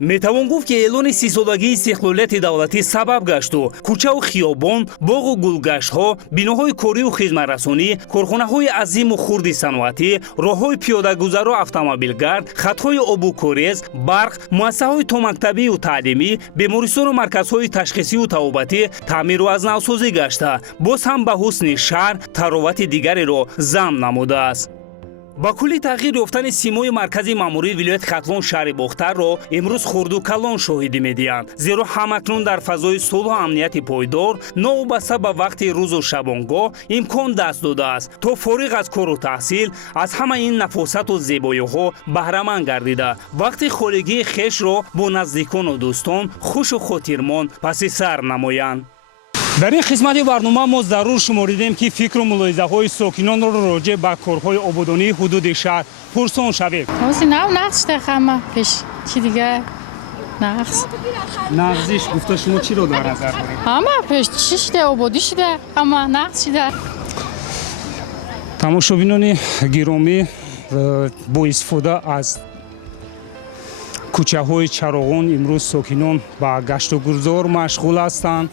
метавон гуфт ки эълони 30-солагии истиқлолияти давлатӣ сабаб гашту кӯчаву хиёбон, боғу гулгаштҳо, биноҳои корию хизматрасонӣ, корхонаҳои азиму хурди саноатӣ, роҳҳои пиёдагузару автомобилгард, хатҳои обу корез, барқ, муассисаҳои томактабию таълимӣ, бемористону марказҳои ташхисию табобатӣ таъмиру аз навсозӣ гашта боз ҳам ба ҳусни шаҳр таровати дигареро замм намудааст. ба кулли тағйир ёфтани симои маркази маъмурии вилояти Хатлон шаҳри Бохтарро имрӯз хурду калон шоҳидӣ медиҳанд, зеро ҳамакнун дар фазои сулҳу амнияти пойдор новобаста ба вақти рӯзу шабонгоҳ имкон даст додааст то фориғ аз кору таҳсил аз ҳама ин нафосату зебоиҳо баҳраманд гардида вақти холигии хешро бо наздикону дӯстон хушу хотирмон паси сар намоянд. дар ин қисмати барнома мо зарур шуморидем ки фикру мулоҳизаҳои сокинонро роҷеъ ба корҳои ободонии ҳудуди шаҳр пурсон шавем. нақс шуда ҳама пеш чи дига нақс. нағзиш гуфта шумо чиро дар назар доред? ҳама пеш чи шуда ободӣ шуда ҳама нақс шуда. тамошобинони гиромӣ, бо истифода аз кӯчаҳои чароғон имрӯз сокинон ба гашту гузор машғул ҳастанд.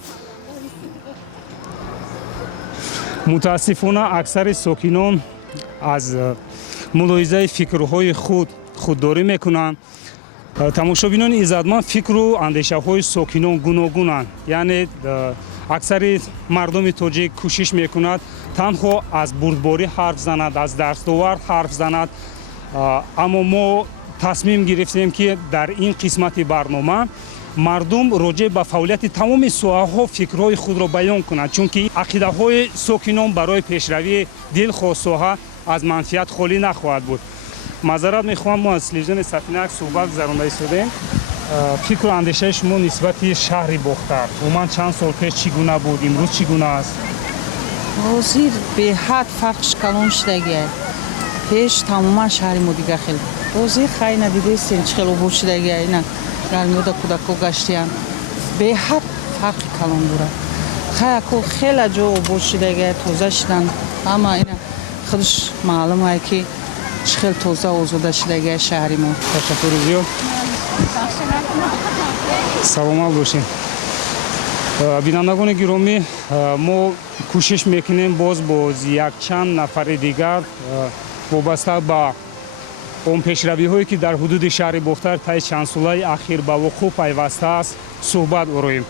мутаассифона аксари сокинон аз мулоҳизаи фикрҳои худ худдорӣ мекунанд. тамошобинони иззатманд фикру андешаҳои сокинон гуногунанд, яъне аксари мардуми тоҷик кӯшиш мекунад танҳо аз бурдборӣ ҳарф занад, аз дарсдовар ҳарф занад, аммо мо тасмим гирифтем ки дар ин қисмати барнома мардум роҷеъ ба фаъолияти тамоми соҳаҳо фикрҳои худро баён кунанд, чунки ақидаҳои сокинон барои пешравии дилхоҳ соҳа аз манфиат холӣ нахоҳад буд. маъзарат мехоҳам, мо аз телевизиони Сафина суҳбат гузаронда истодем. фикру андешаи шумо нисбати шаҳри Бохтар умуман чанд сол пеш чӣ гуна буд, имрӯз чӣ гуна аст? ҳозир беҳад фарқш калон шудагиаст. пеш тамоман шаҳри мо дига хел ҳозир хай надидестем чӣ хел обод шудагиаст. ина гармиёда кӯдако гаштиям беҳад фарқи калон дорад. хаяко хела ҷо обод шудагиаст, тоза шудан. ҳама ина худш маълумае ки чӣ хел тоза озода шудагиаст шаҳри мо. ташаккури зиёд. саломат бошед. бинандагони гиромӣ, мо кӯшиш мекунем боз якчанд нафари дигар вобаста ба он пешравиҳое ки дар ҳудуди шаҳри Бохтар таи чандсолаи ахир ба вуқӯъ пайвастааст суҳбат ороем.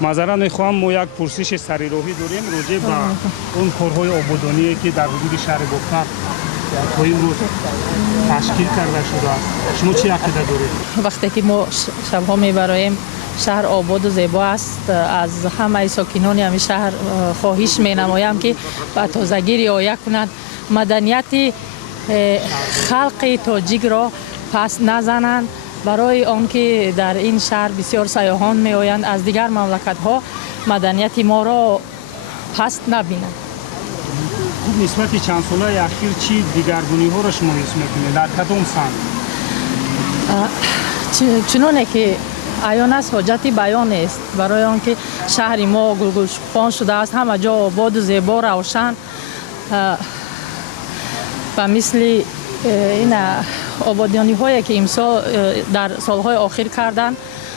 маъзарат мехоҳам, мо як пурсиши сарироҳӣ дорем роҷеъ ба он корҳои ободоние ки дар ҳудуди шаҳри Бохтар то имрӯз ташкил карда шудааст. шумо чӣ ақида доред? вақте ки мо шабҳо мебароем шаҳр ободу зебо аст, аз ҳамаи сокинони ҳамин шаҳр хоҳиш менамоям ки ба тозагӣ риоя кунад, маданияти халқи тоҷикро пас назананд, барои он ки дар ин шаҳр бисёр сайёҳон меоянд аз дигар мамлакатҳо маданияти моро паст набинанд. нисбати чандсолаи ахир чӣ дигаргуниҳоро шумо ҳис мекунед, дар кадом самт? чуноне ки аён аст, ҳоҷати баён нест. барои он ки шаҳри мо гулгулхон шудааст, ҳама ҷо ободу зебо, равшан, ба мисли ина ободиёниҳое ки имсол дар солҳои охир карданд,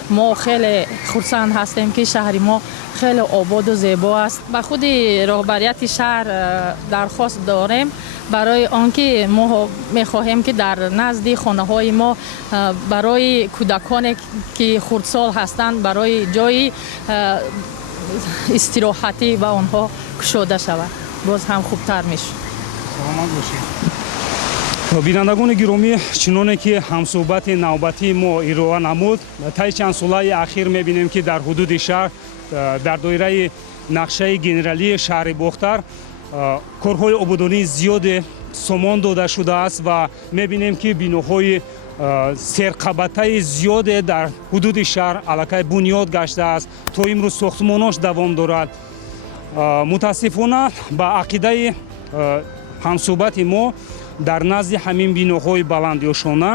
мо хеле хурсанд ҳастем ки шаҳри мо хеле ободу зебо аст. ба худи роҳбарияти шаҳр дархост дорем барои он ки мо мехоҳем ки дар назди хонаҳои мо барои кӯдаконе ки хурдсол ҳастанд барои ҷои истироҳатӣ ба онҳо кушода шавад, боз ҳам хубтар мешуд. саломат бошед. бинандагони гиромӣ, чуноне ки ҳамсӯҳбати навбатии мо ироа намуд, таи чандсолаи ахир мебинем ки дар ҳудуди шаҳр дар доираи нақшаи генералии шаҳри Бохтар корҳои ободонии зиёде сомон дода шудааст ва мебинем ки биноҳои серқабатаи зиёде дар ҳудуди шаҳр аллакай бунёд гаштааст, то имрӯз сохтмонош давом дорад. мутаассифона ба ақидаи ҳамсӯҳбати мо дар назди ҳамин биноҳои баландиёшона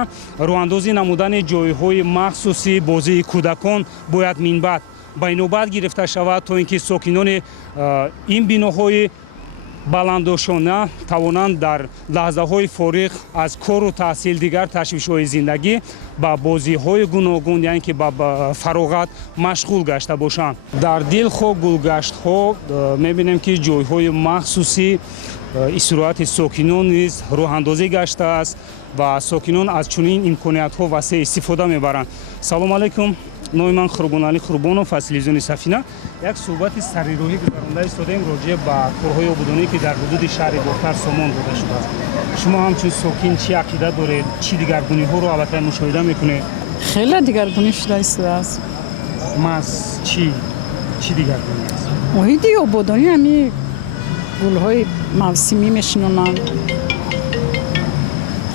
роҳандозӣ намудани ҷойҳои махсуси бозии кӯдакон бояд минбаъд ба инобат гирифта шавад, то ин ки сокинони ин биноҳои баландошона тавонанд дар лаҳзаҳои фориғ аз кору таҳсил дигар ташвишҳои зиндагӣ ба бозиҳои гуногун яъне ки ба фароғат машғул гашта бошанд. Дар дилхо гулгаштҳо мебинем ки ҷойҳои махсуси истироҳати сокинон низ роҳандозӣ гаштааст ва сокинон аз чунин имкониятҳо васеъ истифода мебаранд. Салом алайкум. Номи ман Хурбоналӣ Хурбонов аз телевизиони Сафина. Як суҳбати сарироҳӣ гузаронда истодаем роҷеъ ба корҳои обудонӣ ки дар ҳудуди шаҳри Бохтар сомон дода шудааст. Шумо ҳамчун сокин чӣ ақида доред? Чӣ дигаргуниҳоро албатта мушоҳида мекунед? хеле дигаргунӣ шуда истодааст. Мас чӣ дигаргунӣ аст? моҳиди ободонӣ ҳами гулҳои мавсимӣ мешинонанд.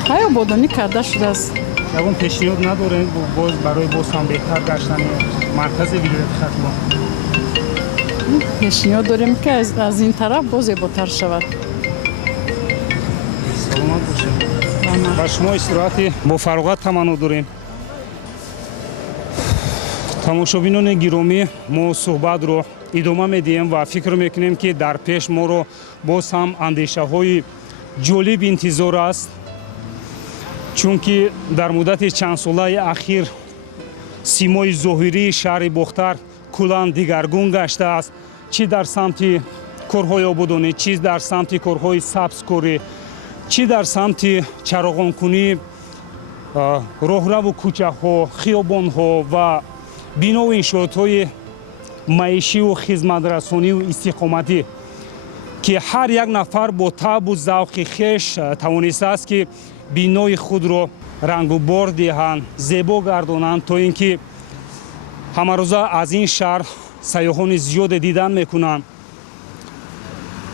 ҳай ободонӣ карда шудааст. ягон пешниҳод надоред боз барои бозам беҳтар гаштани маркази вилояти Хатмон? пешниҳод дорем ки аз ин тараф боз зеботар шавад. саломат бошед. ба шумо истироҳати бо фароғат таманно дорем. тамошобинони гиромӣ, мо суҳбатро идома медиҳем ва фикр мекунем ки дар пеш моро боз ҳам андешаҳои ҷолиб интизор аст, чунки дар муддати чандсолаи ахир симои зоҳирии шаҳри Бохтар куллан дигаргун гаштааст, чӣ дар самти корҳои ободонӣ, чӣ дар самти корҳои сабзкорӣ, чӣ дар самти чароғонкунии роҳраву кӯчаҳо, хиёбонҳо ва бинову иншоотҳои маишиву хизматрасониву истиқоматӣ, ки ҳар як нафар бо табу завқи хеш тавонистааст ки бинои худро рангу бор диҳанд, зебо гардонанд, то ин ки ҳамарӯза аз ин шаҳр сайёҳони зиёде дидан мекунанд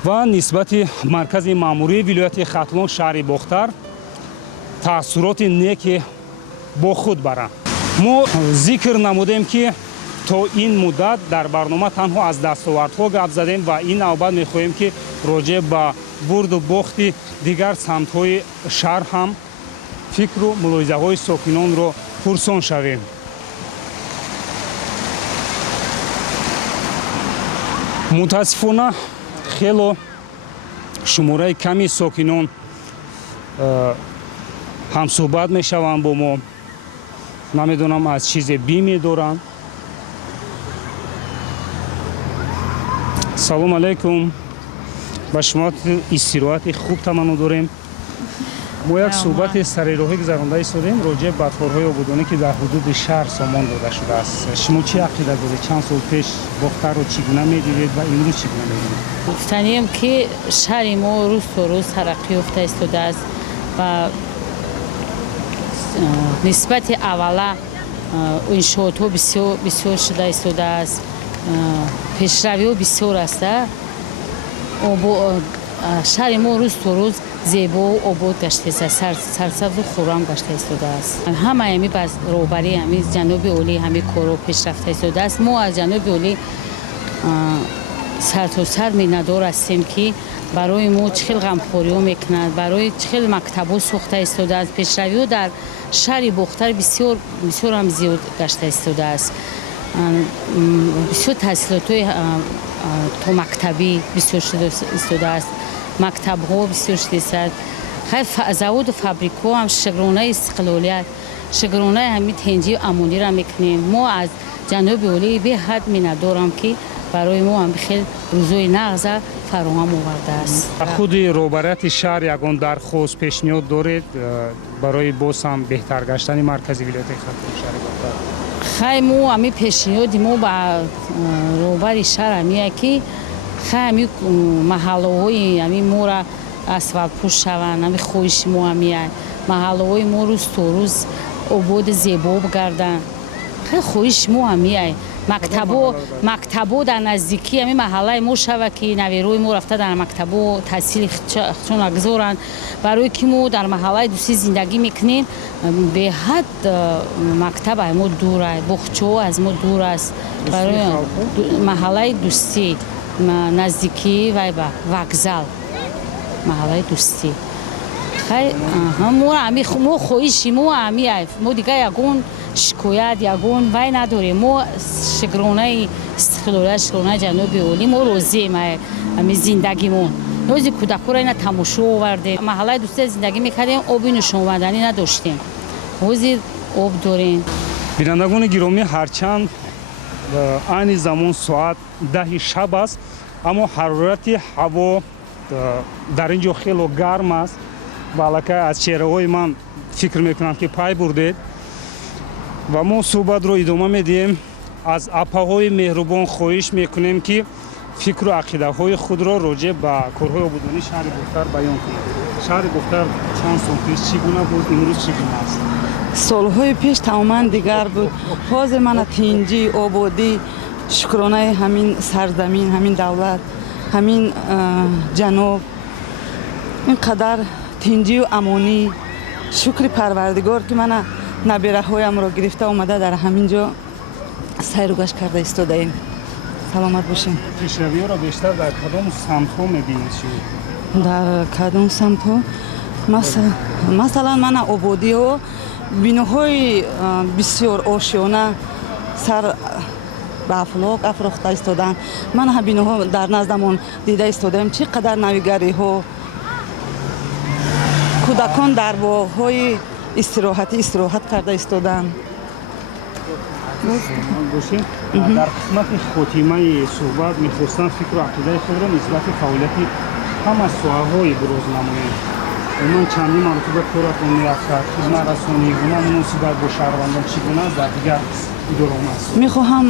ва нисбати маркази маъмурии вилояти Хатлон шаҳри Бохтар таъссуроти неке бо худ баранд. мо зикр намудем ки то ин муддат дар барнома танҳо аз дастовардҳо гап задем ва ин навбат мехоҳем ки роҷеъ ба бурду бохти дигар самтҳои шаҳр ҳам фикру мулоҳизаҳои сокинонро пурсон шавем. мутаассифона хело шумораи ками сокинон ҳамсӯҳбат мешаванд бо мо, намедонам аз чизе биме доранд. салом алайкум. ба шумо истироҳати хуб таманно дорем. мо як суҳбати сарироҳӣ гузаронда истодем роҷеъ ба корҳои ободонӣ ки дар ҳудуди шаҳр сомон дода шудааст. шумо чӣ ақида доред? чанд сол пеш Бохтарро чӣ гуна медидед ва имрӯз чӣ гуна медидед? гуфтанем ки шаҳри мо рӯз то рӯз тараққӣ ёфта истодааст ва нисбати аввала иншоотҳо бисёр шуда истодааст, пешравиҳо бисёр аста. шаҳри мо рӯз то рӯз зебову обод гаштааст, сарсабзу хуррам гашта истодааст. ҳамаи ҳами ба роҳбари ҳами ҷаноби олӣ ҳами корҳо пешрафта истодааст. мо аз ҷаноби олӣ сартосар миннатдор ҳастем ки барои мо чӣ хел ғамхориҳо мекунад, барои чӣ хел мактабҳо сохта истодааст. пешравиҳо дар шаҳри Бохтар бисёр ҳам зиёд гашта истодааст. бисёр таҳсилотҳои то мактабӣ бисёр шуда истодааст. мактабҳо бисёр шудааст. заводу фабрикҳо ҳам шагронаи истиқлолият, шагронаи ҳами тенҷии амониро мекунем. мо аз ҷаноби олӣ беҳад миннатдорам ки барои мо ҳам хел рӯзои нағза фароҳам овардааст. худи роҳбарияти шаҳр ягон дархост пешниҳод доред барои боз ҳам беҳтар гаштани маркази вилояти Хатлон шаҳри Бохтар? хай мо ҳами пешниҳоди мо ба роҳбари шаҳр ҳамия ки хай ҳами маҳаллаҳои ҳами мора асфалтпӯш шаванд. ҳами хоҳиши мо ҳамия маҳаллаҳои мо рӯз то рӯз ободи зебо гарданд. хай хоҳиши мо ҳамия мактабо дар наздикӣ ҳами маҳаллаи мо шава ки наверои мо рафта дар мактабо таҳсили худшон нагзоранд. барое ки мо дар маҳаллаи дӯстӣ зиндагӣ мекунем, беҳад мактаб аз мо дур аст, боғчаҳо аз мо дур аст. барои маҳаллаи дӯстӣ наздикии вай ба вокзал, маҳаллаи дӯстӣ. мо хоҳиши мо ҳамия, мо дигар ягон шикоят ягон вай надорем. мо шагронаи истиқлолият, шагронаи ҷаноби олӣ мо розием ҳами зиндагимон. нози кӯдакҳоро ина тамошо овардем. Маҳаллаи дӯстӣ зиндагӣ мекардем, оби нӯшонванданӣ надоштем. ҳозир об дорем. бинандагони гиромӣ, ҳарчанд айни замон соат 10 шаб аст, аммо ҳарорати ҳаво дар ин ҷо хело гарм аст ва аллакай аз чеҳраҳои ман фикр мекунам ки пай бурдед ва мо суҳбатро идома медиҳем. аз апаҳои меҳрубон хоҳиш мекунем ки фикру ақидаҳои худро роҷеъ ба корҳои ободонии шаҳри Бухтар баён кунед. шаҳри Бухтар чанд сол пеш чӣ гуна буд, имрӯз чӣ гуна аст? солҳои пеш тамоман дигар буд. ҳозир мана тинҷӣ, ободӣ, шукронаи ҳамин сарзамин, ҳамин давлат, ҳамин ҷаноб, ин қадар тинҷию амонӣ, шукри парвардигор ки мана набераҳоямро гирифта омада дар ҳамин ҷо сайру гашт карда истодаем. саломат бошем. пешравиҳоро бештар дар кадом самтҳо мебинед шумо? дар кадом самтҳо? масалан мана ободиҳо биноҳои бисёр ошёна сар ба афлок афрохта истоданд. ман ҳам биноҳо дар наздамон дида истодаем, чӣ қадар навигариҳо, кӯдакон дар боғҳои истироҳат карда истоданд. дар қисмати хотимаи суҳбат мехостам фикру ақидаи худро нисбати фаъолияти ҳама соҳаҳои буроз намоед. ман чандин маротиба коратон меафтад, хизмат расонӣ, гуна муносибат бо шаҳрвандон чӣ гуна аст дар дигар идораҳо аст? мехоҳам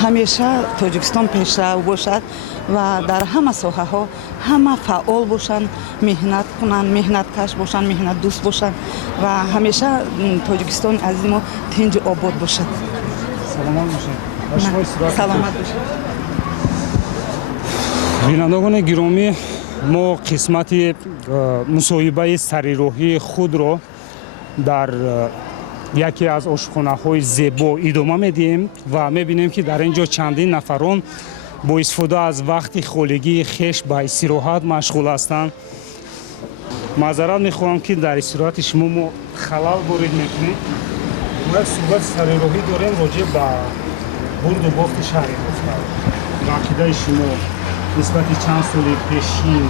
ҳамеша тоҷикистон пешрав бошад ва дар ҳама соҳаҳо ҳама фаъол бошанд, меҳнат кунанд, меҳнаткаш бошанд, меҳнатдӯст бошанд ва ҳамеша тоҷикистони азизи мо тинҷу обод бошад. саломат бошед. саломат бошед. бинандагони гиромӣ, мо қисмати мусоҳибаи сарироҳии худро дар яке аз ошхонаҳои зебо идома медиҳем ва мебинем ки дар ин ҷо чандин нафарон бо истифода аз вақти холигии хеш ба истироҳат машғул ҳастанд. маъзарат мехоҳам ки дар истироҳати шумо мо халал ворид мекунем. мо як суҳбати сарироҳӣ дорем роҷеъ ба бурду бофти шаҳри Бухтар. ба ақидаи шумо нисбати чанд соли пешин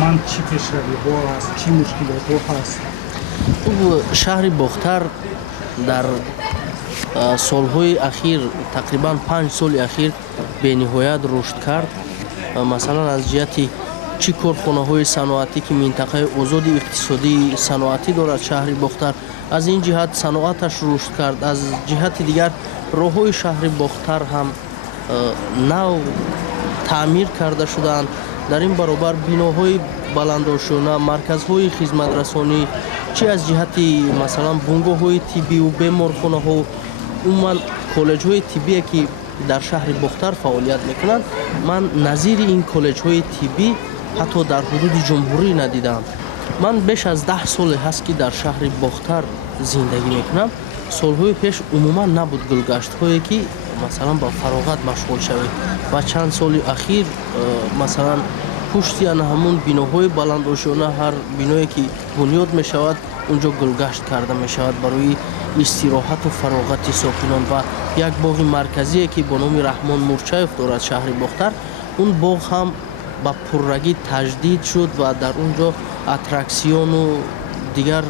ман чӣ пешравиҳо аст, чӣ мушкилотҳо ҳаст? шаҳри Бухтар дар солҳои ахир, тақрибан 5 соли ахир бениҳоят рушд кард. масалан аз ҷиҳати чӣ корхонаҳои саноатӣ ки минтақаи озоди иқтисодии саноатӣ дорад шаҳри Бухтар, аз ин ҷиҳат саноаташ рушд кард. аз ҷиҳати дигар роҳҳои шаҳри Бухтар ҳам нав таъмир карда шуданд. дар ин баробар биноҳои баландошона, марказҳои хизматрасонӣ, чӣ аз ҷиҳати масалан бунгоҳҳои тиббию беморхонаҳо, умуман коллеҷҳои тиббие ки дар шаҳри Бухтар фаъолият мекунанд, ман назири ин коллеҷҳои тиббӣ ҳатто дар ҳудуди ҷумҳурӣ надидам. ман беш аз 10 соле ҳаст ки дар шаҳри Бухтар зиндагӣ мекунам. солҳои пеш умуман набуд гулгаштҳое ки масалан ба фароғат машғул шавед ва чанд соли ахир масалан пушти ана ҳамун биноҳои баландошона, ҳар биное ки бунёд мешавад унҷо гулгашт карда мешавад барои истироҳату фароғати сокинон. ва як боғи марказие ки бо номи Раҳмон Мурчаев дорад шаҳри Бухтар, он боғ ҳам ба пуррагӣ таҷдид шуд ва дар унҷо аттраксиону дигар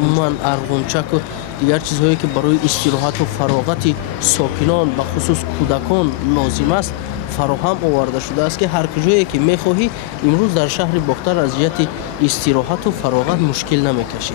умуман арғунчаку дигар чизҳое ки барои истироҳату фароғати сокинон ба хусус кӯдакон лозим аст фароҳам оварда шудааст ки ҳар куҷое ки мехоҳӣ имрӯз дар шаҳри Бухтар аз ҷиҳати истироҳату фароғат мушкил намекашӣ.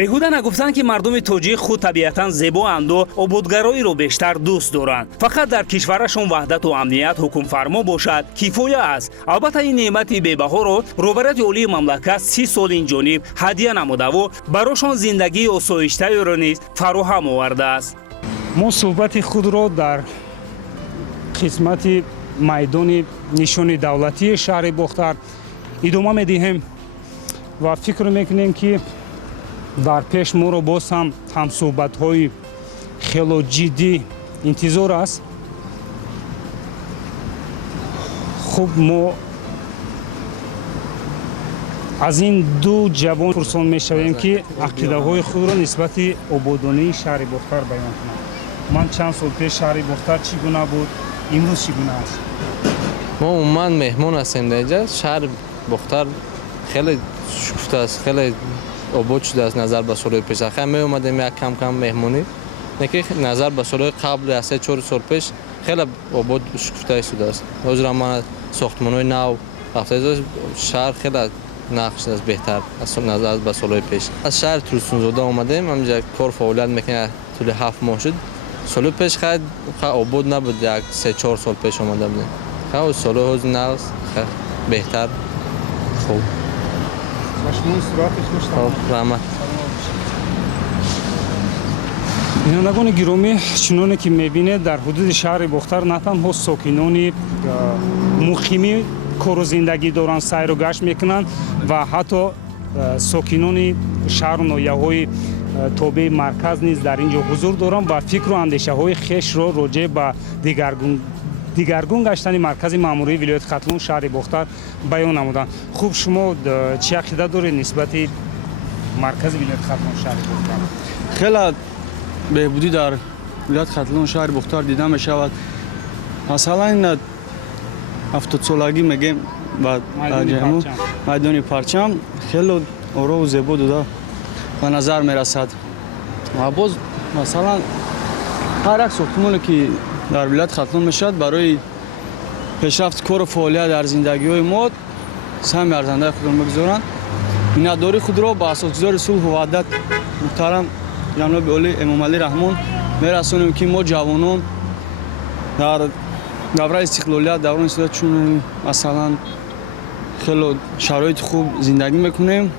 беҳуда нагуфтанд ки мардуми тоҷик худ табиатан зебоанду ободгароиро бештар дӯст доранд. фақат дар кишварашон ваҳдату амният ҳукмфармо бошад кифоя аст. албатта ин неъмати бебаҳоро роҳбарияти олии мамлакат 30 сол инҷониб ҳадия намудаву барошон зиндагии осоиштаеро низ фароҳам овардааст. мо суҳбати худро дар қисмати майдони нишони давлатии шаҳри Бухтар идома медиҳем ва фикр мекунем ки дар пеш моро боз ҳам ҳамсӯҳбатҳои хело ҷиддӣ интизор аст. хуб, мо аз ин ду ҷавон пурсон мешавем ки ақидаҳои худро нисбати ободонии шаҳри Бухтар баён кунанд. ман чанд сол пеш шаҳри Бухтар чӣ гуна буд, имрӯз чӣ гуна аст? ما عموما مهمون هستیم در اینجا. شهر بختر خیلی شکفته است، خیلی آباد شده است نظر به سالهای پیش. خیلی می اومدیم یک کم کم مهمونی، نکه نظر به سالهای قبل از 3-4 سال پیش خیلی آباد شکفته شده است. حضور ما ساختمان‌های نو رفته، شهر خیلی نقش است بهتر از نظر به سالهای پیش. از شهر ترسونزاده اومدیم، همینجا کار فعالیت میکنه طول 7 ماه شد. سال پیش خیلی آباد نبود، یک 3-4 سال پیش اومده بودیم. خیلی سال هاز نقص خیلی بهتر خوب. مشمول سرعتش نشد. رحمت. بینندگان گرامی، چنانه که میبینید در حدود شهر بختر نه تنها ساکنان مقیمی کار و زندگی دارند، سیر و گشت میکنند و حتی ساکنان شهر و ناحیه‌های تابع مرکز نیز در اینجا حضور دارند و فکر و اندیشه های خویش را راجع به دیگرگون گشتن مرکز ماموری ولایت ختلون شهر بختر بیان نمودند. خوب شما چه عقیده دارید نسبت مرکز ولایت ختلون شهر بختر؟ خیلی بهبودی در ولایت ختلون شهر بختر دیده می شود. مثلا این 70 سالگی میگیم و میدان پرچم خیلی آرا و زیبا داده به نظر می رسد. و باز مثلا هر یک ساختمانی که در ولایت ختلون میشد برای پیشرفت کار و فعالیت در زندگی های ما سهم ارزنده خودم بگذارند. مینتداری خود را به اساسگزار صلح و وحدت محترم جناب علی امام علی رحمان میرسونیم که ما جوانان در دوره استقلالیت دوران استقلالیت چون مثلا خیلی شرایط خوب زندگی میکنیم.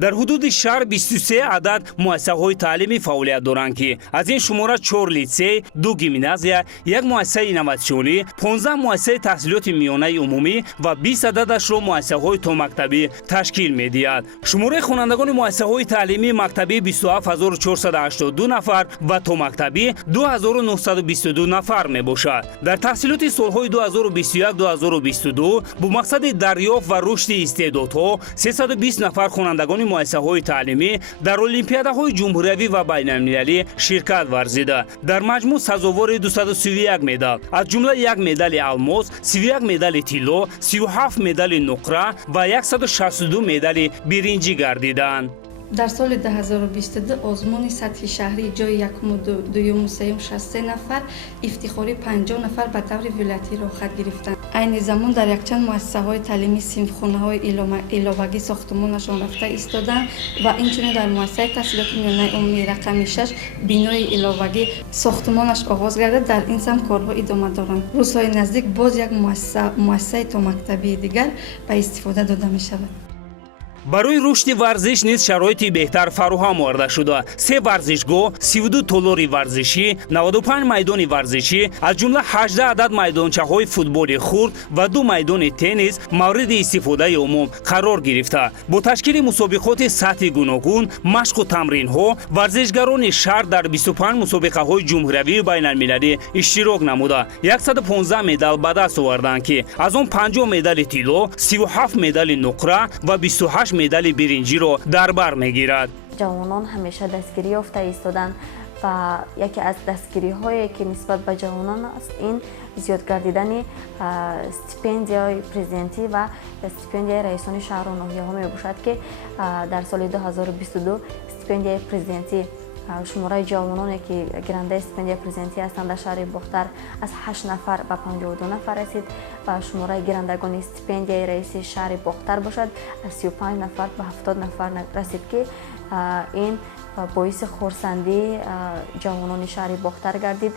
در حدود شهر 23 عدد مؤسسه‌های تعلیمی فعالیت دارند که از این شماره 4 لیسه، 2 گیمنازیا، 1 مؤسسه اینواتسیونی، 15 مؤسسه تحصیلات میانه عمومی و 20 عددش را مؤسسه‌های تا مکتبی تشکیل می‌دهد. شماره خوانندگان مؤسسه‌های تعلیمی مکتبی 27482 نفر و تا مکتبی 2922 نفر میباشد. در تحصیلات سال‌های 2021-2022 با مقصد دریافت و رشد استعدادها 320 نفر خوانندگان مؤسسه‌های تعلیمی در المپیادهای جمهوری و بین‌المللی شرکت ورزیده. در مجموع سزاوار 231 مدال، از جمله 1 مدال الماس، 31 مدال طلا، 37 مدال نقره و 162 مدال برنجی گردیدند. در سال 2022 آزمون سطحی شهری جای یکم و دوم و سوم 63 نفر، افتخاری 50 نفر به طور ولایتی را خط گرفتند. عین زمان در یکچند مؤسسه‌های تعلیمی صنفخانه‌های علاوگی ساختمانشان رفته ایستادند و اینچنین در مؤسسه تحصیلات میانه عمومی رقم 6 بینای علاوگی ساختمانش آغاز گردید. در این سمت کارها ادامه دارند. روزهای نزدیک باز یک مؤسسه تا مکتبی دیگر به استفاده داده می شود. برای رشد ورزش نیز شرایطی بهتر فراهم آورده شده. 3 ورزشگاه، 32 تالار ورزشی، 95 میدان ورزشی، از جمله 18 عدد میدانچه‌های فوتبال خرد و 2 میدان تنیس مورد استفاده عموم قرار گرفته. با تشکیل مسابقات سطحی گوناگون، مشق و تمرین‌ها، ورزشگران شهر در 25 مسابقه‌های جمهوری و بین‌المللی اشتراک نموده 115 مدال به دست آوردند که از آن 50 مدال طلا، 37 مدال نقره و 28 مدال برنجی را در بر میگیرد. جوانان همیشه دستگیری یافته ایستادند و یکی از دستگیری هایی که نسبت به جوانان است این زیاد گردیدن استیپندیای پرزیدنتی و استیپندیای رئیسان شهر و ناحیه ها می باشد که در سال 2022 استیپندیای پرزیدنتی شماره جوانانی که گرنده استیپندیای پرزیدنتی هستند در شهر بختر از 8 نفر به 52 نفر رسید و شماره گرندگان استیپندیای رئیس شهر بختر باشد از 35 نفر به 70 نفر رسید که این باعث خرسندی جوانان شهر بختر گردید.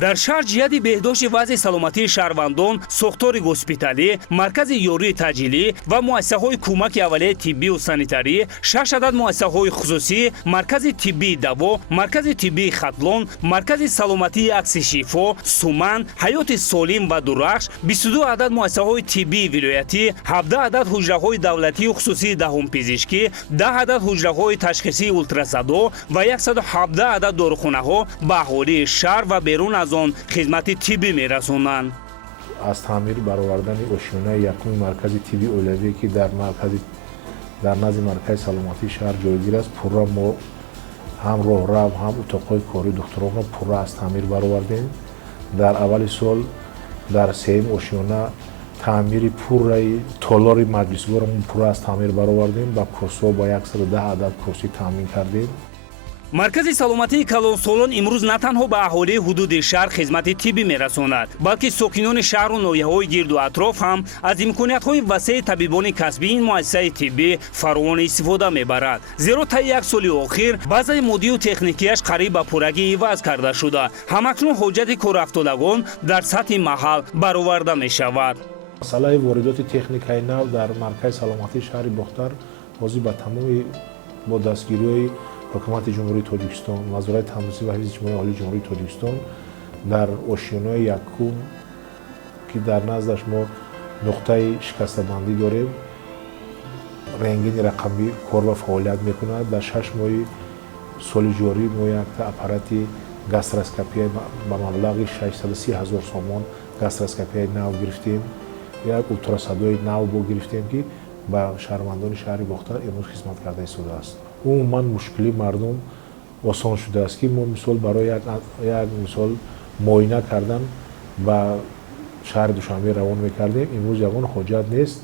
در شهر جهت بهداشت وضع سلامتی شهروندان، ساختار هسپیتالی، مرکز یاری تجهیلی و مؤسسه‌های کمک اولیه طبی و سانیتاری، 6 عدد مؤسسه‌های خصوصی، مرکز طبی دوا، مرکز طبی ختلون، مرکز سلامتی عکس شفا، سومن، حیات سالم و درخش، 22 عدد مؤسسه‌های طبی ولایتی، 17 عدد حجره‌های دولتی و خصوصی دهم پزشکی، 10 عدد حجره‌های تشخیصی اولتراساندو و 117 عدد داروخانه‌ها به اهالی شهر و بیرون از آن خدمت طبی می‌رسانند. از تعمیر برآوردن اشیانه یکم مرکز طبی اولویه که در نزد مرکز سلامتی شهر جایگیر است، پورا ما هم راهرو هم اتاق‌های کاری دکتران را پورا از تعمیر برآوردیم. در اول سال дар сеюм ошёна таъмири пурраи толори маҷлисгорамон пурра аз таъмир баровардем ба курсиҳо ба 110 адад курсӣ таъмин кардем. маркази саломатии калонсолон имрӯз на танҳо ба аҳолии ҳудуди шаҳр хизмати тиббӣ мерасонад, балки сокинони шаҳру ноҳияҳои гирду атроф ҳам аз имкониятҳои васеъи табибони касбии ин муассисаи тиббӣ фаровон истифода мебарад. зеро таи 1 соли охир баъзаи моддию техникияш қариб ба пуррагӣ иваз карда шуда, ҳамакнун ҳоҷати корафтодагон дар сатҳи маҳал бароварда мешавад. масъалаи воридоти техникаи нав дар маркази саломатии шаҳри бохтар ҳозир ба тамоми бо дастгириҳои ҳукумати ҷумҳурии Тоҷикистон, назорати таҳмисӣ ва ҳифзи иҷтимоии оҳалии ҷумҳурии Тоҷикистон дар ошёнаи якум ки дар наздаш мо нуқтаи шикастабандӣ дорем, рентгени рақамӣ кор ва фаъолият мекунад. дар 6 моҳи соли ҷорӣ мо якта аппарати гастроскопия ба маблағи 630 000 сомон гастроскопияи нав гирифтем, як ултрасадои нав бо гирифтем ки ба шаҳрвандони шаҳри бохтар имрӯз хизмат карда истодааст. умуман мушкили мардум осон шудааст ки мо мисол барои як мисол муоина кардан ба шаҳри Душанбе равон мекардем, имрӯз ягон ҳоҷат нест.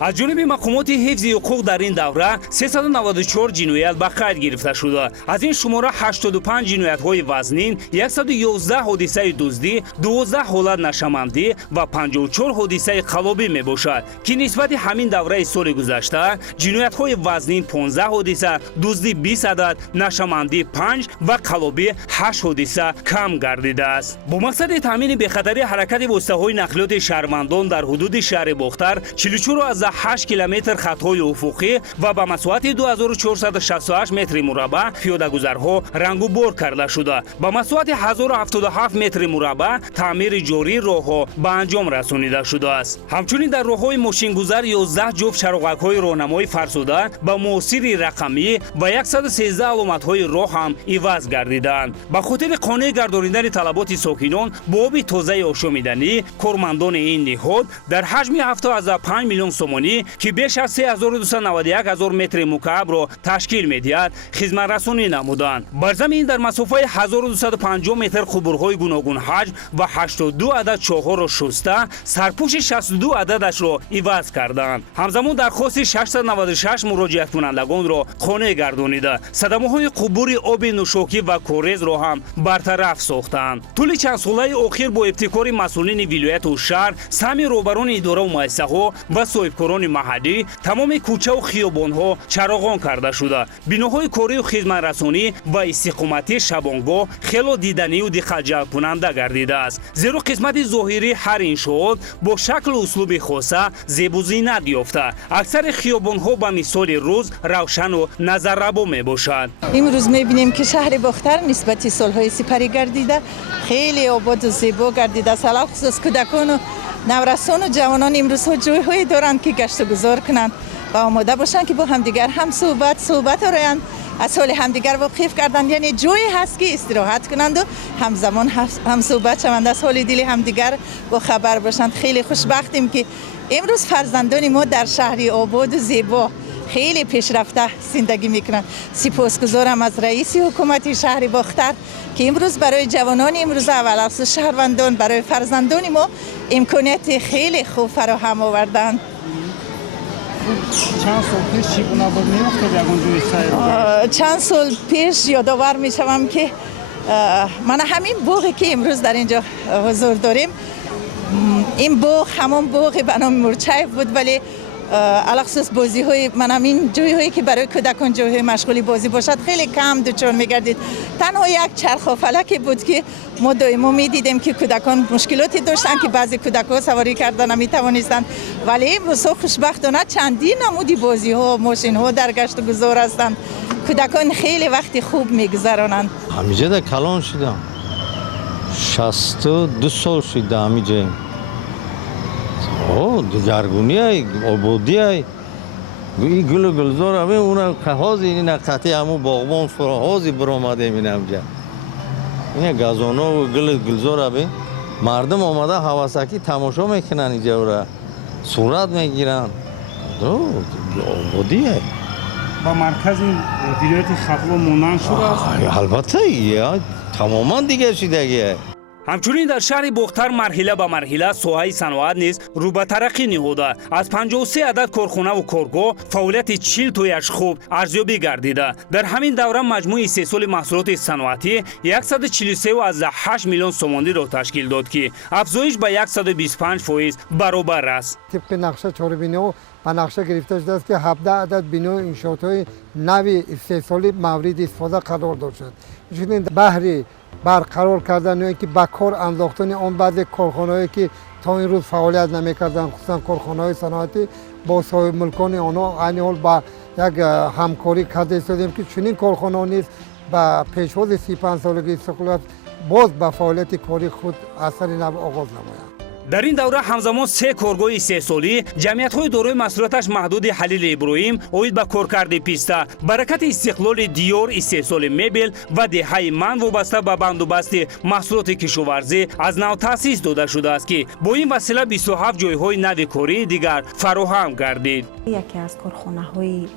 аз ҷониби мақомоти ҳифзи ҳуқуқ дар ин давра 394 ҷиноят ба қайд гирифта шуда. аз ин шумора 85 ҷиноятҳои вазнин, 111 ҳодисаи дуздӣ, 12 ҳолат нашамандӣ ва 54 ҳодисаи қалобӣ мебошад, ки нисбати ҳамин давраи соли гузашта ҷиноятҳои вазнин 15 ҳодиса, дуздӣ 20 адад, нашамандӣ 5 ва қалобӣ 8 ҳодиса кам гардидааст. бо мақсади таъмини бехатарии ҳаракати воситаҳои нақлиёти шаҳрвандон дар ҳудуди шаҳри бохтар 44,8 километр хатҳои уфуқӣ ва ба масоати 2468 метри мураббаъ пиёдагузарҳо рангу бор карда шуда, ба масоати 1077 метри мураббаъ таъмири ҷории роҳҳо ба анҷом расонида шудааст. ҳамчунин дар роҳҳои мошингузар 11 ҷуфт чароғакҳои роҳнамои фарсуда ба муосири рақамӣ ва 113 аломатҳои роҳ ҳам иваз гардидаанд. ба хотири қонеъ гардонидани талаботи сокинон бо оби тозаи ошомиданӣ, кормандони ин ниҳод дар ҳаҷми 7,5 миллион сомонӣ ки беш аз 3291 000 метри мукаабро ташкил медиҳад, хизматрасонӣ намуданд. бар замин дар масофаи 1250 метр қубурҳои гуногун ҳаҷм ва 82 адад чоҳҳоро шуста, сарпӯши 62 ададашро иваз карданд. ҳамзамон дархости 696 муроҷиаткунандагонро қонеъ гардонида, садамаҳои қубури оби нӯшокӣ ва корезро ҳам бартараф сохтанд. тӯли чандсолаи охир бо ибтикори масъулини вилояту шаҳр, саҳми роҳбарони идораву муассисаҳо ва соҳибкорони маҳаллӣ тамоми кӯчаву хиёбонҳо чароғон карда шуда, биноҳои корию хизматрасонӣ ва истиқоматӣ шабонгоҳ хело диданию диққатҷалбкунанда гардидааст. зеро қисмати зоҳирии ҳар иншоот бо шаклу услуби хоса зебу зинат ёфта, аксари хиёбонҳо ба мисоли рӯз равшану назаррабо мебошад. имрӯз мебинем ки шаҳри бохтар нисбати солҳои сипарӣ гардида хеле ободу зебо гардидааст. алахусус кӯдакону наврасону ҷавонон имрӯзҳо ҷойҳое доранд ки гашту гузор кунанд ва омода бошанд ки бо ҳамдигар ҳам суҳбат ороянд, аз ҳоли ҳамдигар воқиф гарданд, яъне ҷое ҳаст ки истироҳат кунанду ҳамзамон ҳамсуҳбат шаванд, аз ҳоли дили ҳамдигар бохабар бошанд. хеле хушбахтем ки имрӯз фарзандони мо дар шаҳри ободу зебо хеле пешрафта зиндагӣ мекунанд. сипосгузорам аз раиси ҳукумати шаҳри бохтар ки имрӯз барои ҷавонони имрӯза аввалахсус шаҳрвандон, барои фарзандони мо имконияти хеле хуб фароҳам оварданд. чанд сол пеш ёдовар мешавам ки мана ҳамин боғе ки имрӯз дар инҷо ҳузур дорем, ин боғ ҳамон боғи ба номи Мурчаев буд, вале алахсус бозиҳои манам ин ҷойҳое ки барои кӯдакон ҷойҳои машғули бозӣ бошад хеле кам дучор мегардид. танҳо як чархофалаке буд ки мо доимо медидем ки кӯдакон мушкилоте доштанд ки баъзе кӯдакҳо саворӣ карда наметавонистанд, вале имрӯзҳо хушбахтона чандин намуди бозиҳо, мошинҳо дар гашту гузор ҳастанд. кӯдакон хеле вақти хуб мегузаронанд. ҳамиҷода калон шудам, 62 сол шуда ҳамиҷоем. дигаргуниай ободиай и гулу гулзор ами уна қаҳози ина қати ҳаму боғбон фуроҳози биромадем инамҷа ина газонову гулу гулзор аби мардум омада ҳавасакӣ тамошо мекунанд иҷаура сурат мегиранд. ободиай ба маркази вилояти хатло монанд шудааст. албатта тамоман дигар шудагиай. ҳамчунин дар шаҳри бухтар марҳила ба марҳила соҳаи саноат низ рӯ ба тараққӣ niҳуда аз 53 адад корхонаву коргоҳ фаъолияти 40 тояш хуб арзёбӣ гардида дар ҳамин давра маҷмӯи истеҳсоли маҳсулоти саноатӣ 143,8 миллион сомониро ташкил дод ки афзоиш ба 125% баробар аст. طبق نقشه چهاربینی و نقشه گرفته شده است که 17 عدد بنا انشاءات‌های نوی استحصالی مورد استفاده قرار داده شد. چنین بهره برقرار کردن یا اینکه به کار انداختن آن بعضی کارخانه‌هایی که تا این روز فعالیت نمی‌کردند، خصوصا کارخانه‌های صنعتی با صاحب ملکان آنها عین حال با یک همکاری کرده استادیم که چنین کارخانه‌ها نیز با پیشواز 35 سالگی استقلال باز به فعالیت کاری خود اثر نو آغاز نمایند. дар ин давра ҳамзамон 3 коргоҳи истеҳсолӣ ҷамъиятҳои дорои масъулияташ маҳдуди ҳалили иброҳим оид ба коркарди писта баракати истиқлоли диёр истеҳсоли мебел ва деҳаи ман вобаста ба бандубасти маҳсулоти кишоварзӣ аз нав таъсис дода шудааст ки бо ин васила 27 ҷойҳои нави кории дигар фароҳам гардид. яке аз корхонаҳое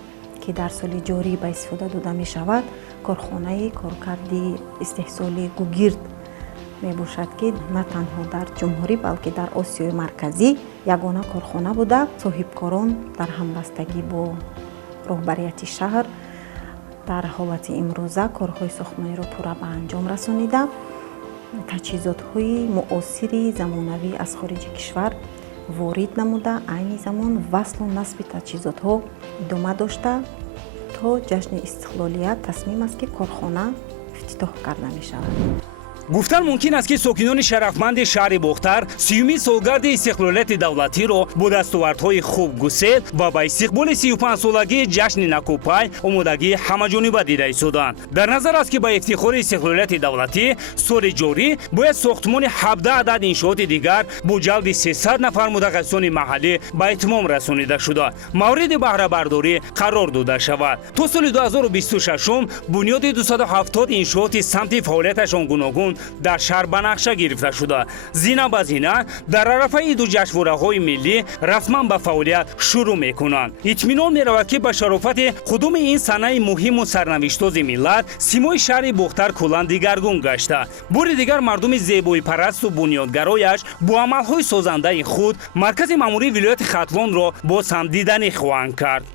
ки дар соли ҷорӣ ба истифода дода мешавад корхонаи коркарди истеҳсоли гугирд мебошад ки на танҳо дар ҷумҳурӣ балки дар осиёи марказӣ ягона корхона буда соҳибкорон дар ҳамбастагӣ бо роҳбарияти шаҳр дар ҳолати имрӯза корҳои сохтмониро пурра ба анҷом расонида таҷҳизотҳои муосири замонавӣ аз хориҷи кишвар ворид намуда айни замон васлу насби таҷҳизотҳо идома дошта то ҷашни истиқлолият тасмим аст ки корхона ифтитоҳ карда мешавад. гуфтан мумкин аст ки сокинони шарафманди шаҳри бухтар 30-юми солгарди истиқлолияти давлатиро бо дастовардҳои хуб гусел ва ба истиқболи 35-солагии ҷашни накӯпай омодагии ҳамаҷониба дида истоданд. дар назар аст ки ба ифтихори истиқлолияти давлатӣ соли ҷорӣ бояд сохтмони 17 адад иншооти дигар бо ҷалби 300 нафар мутахассисони маҳаллӣ ба итмом расонида шуда мавриди баҳрабардорӣ қарор дода шавад. то соли 2026 бунёди 270 иншооти самти фаъолияташон гуногун дар шаҳр ба нақша гирифта шуда зина ба зина дар арафаи иду ҷашнвораҳои миллӣ расман ба фаъолият шурӯъ мекунанд. итминон меравад ки ба шарофати қудуми ин санаи муҳиму сарнавиштози миллат симои шаҳри бухтар куллан дигаргун гашта бори дигар мардуми зебоипарасту бунёдгарояш бо амалҳои созандаи худ маркази маъмурии вилояти хатлонро боз ҳам диданӣ хоҳанд кард.